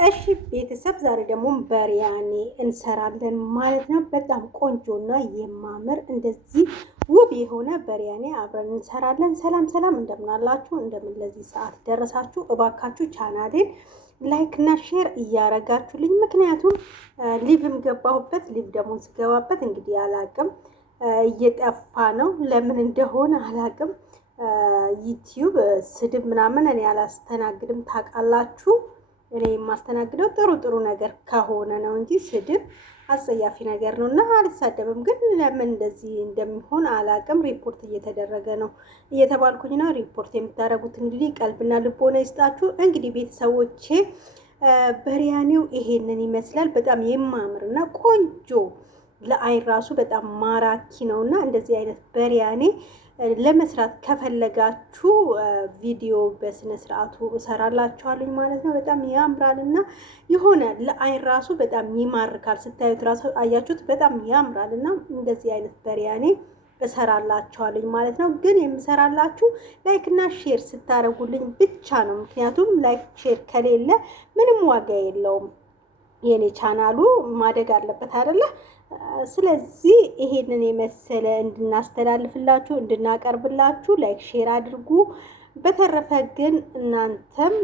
እሺ ቤተሰብ ዛሬ ደግሞ በሪያኔ እንሰራለን ማለት ነው። በጣም ቆንጆና የማምር እንደዚህ ውብ የሆነ በሪያኔ አብረን እንሰራለን። ሰላም ሰላም፣ እንደምን አላችሁ? እንደምን ለዚህ ሰዓት ደረሳችሁ? እባካችሁ ቻናሌን ላይክ እና ሼር እያረጋችሁልኝ፣ ምክንያቱም ሊቭም ገባሁበት ሊቭ ደግሞ ስገባበት እንግዲህ አላቅም እየጠፋ ነው። ለምን እንደሆነ አላቅም። ዩቲዩብ ስድብ ምናምን እኔ አላስተናግድም ታውቃላችሁ። እኔ የማስተናግደው ጥሩ ነገር ከሆነ ነው እንጂ ስድብ አጸያፊ ነገር ነው እና አልሳደብም። ግን ለምን እንደዚህ እንደሚሆን አላቅም። ሪፖርት እየተደረገ ነው እየተባልኩኝ ነው። ሪፖርት የምታደርጉት እንግዲህ ቀልብና ልቦና ይስጣችሁ። እንግዲህ ቤተሰቦቼ በሪያኔው ይሄንን ይመስላል። በጣም የማምርና ቆንጆ ለአይን ራሱ በጣም ማራኪ ነውና እንደዚህ አይነት በሪያኔ ለመስራት ከፈለጋችሁ ቪዲዮ በስነ ስርዓቱ እሰራላችኋለሁ ማለት ነው። በጣም ያምራልና የሆነ ለአይን ራሱ በጣም ይማርካል። ስታዩት ራሱ አያችሁት፣ በጣም ያምራልና እንደዚህ አይነት በሪያኔ እሰራላችኋለሁ ማለት ነው። ግን የምሰራላችሁ ላይክ እና ሼር ስታደርጉልኝ ብቻ ነው። ምክንያቱም ላይክ ሼር ከሌለ ምንም ዋጋ የለውም። የኔ ቻናሉ ማደግ አለበት አይደለ? ስለዚህ ይሄንን የመሰለ እንድናስተላልፍላችሁ እንድናቀርብላችሁ ላይክ ሼር አድርጉ። በተረፈ ግን እናንተም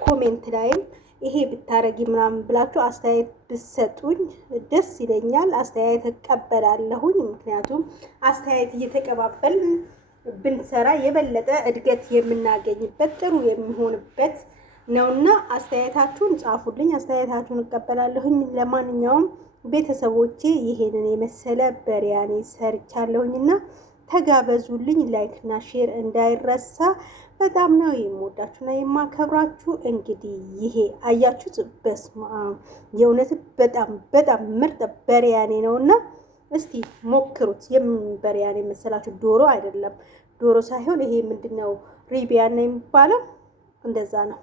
ኮሜንት ላይም ይሄ ብታረጊ ምናምን ብላችሁ አስተያየት ብትሰጡኝ ደስ ይለኛል። አስተያየት እቀበላለሁኝ። ምክንያቱም አስተያየት እየተቀባበልን ብንሰራ የበለጠ እድገት የምናገኝበት ጥሩ የሚሆንበት ነውና አስተያየታችሁን ጻፉልኝ። አስተያየታችሁን እቀበላለሁኝ። ለማንኛውም ቤተሰቦቼ ይሄንን የመሰለ በሪያኔ ሰርቻለሁኝና ተጋበዙልኝ። ላይክ እና ሼር እንዳይረሳ። በጣም ነው የምወዳችሁና የማከብራችሁ። እንግዲህ ይሄ አያችሁት፣ በስማ የእውነት በጣም ምርጥ በሪያኔ ነውና እስቲ ሞክሩት። የምን በሪያኔ መሰላችሁ? ዶሮ አይደለም፣ ዶሮ ሳይሆን ይሄ ምንድነው ሪቢያን ነው የሚባለው። እንደዛ ነው።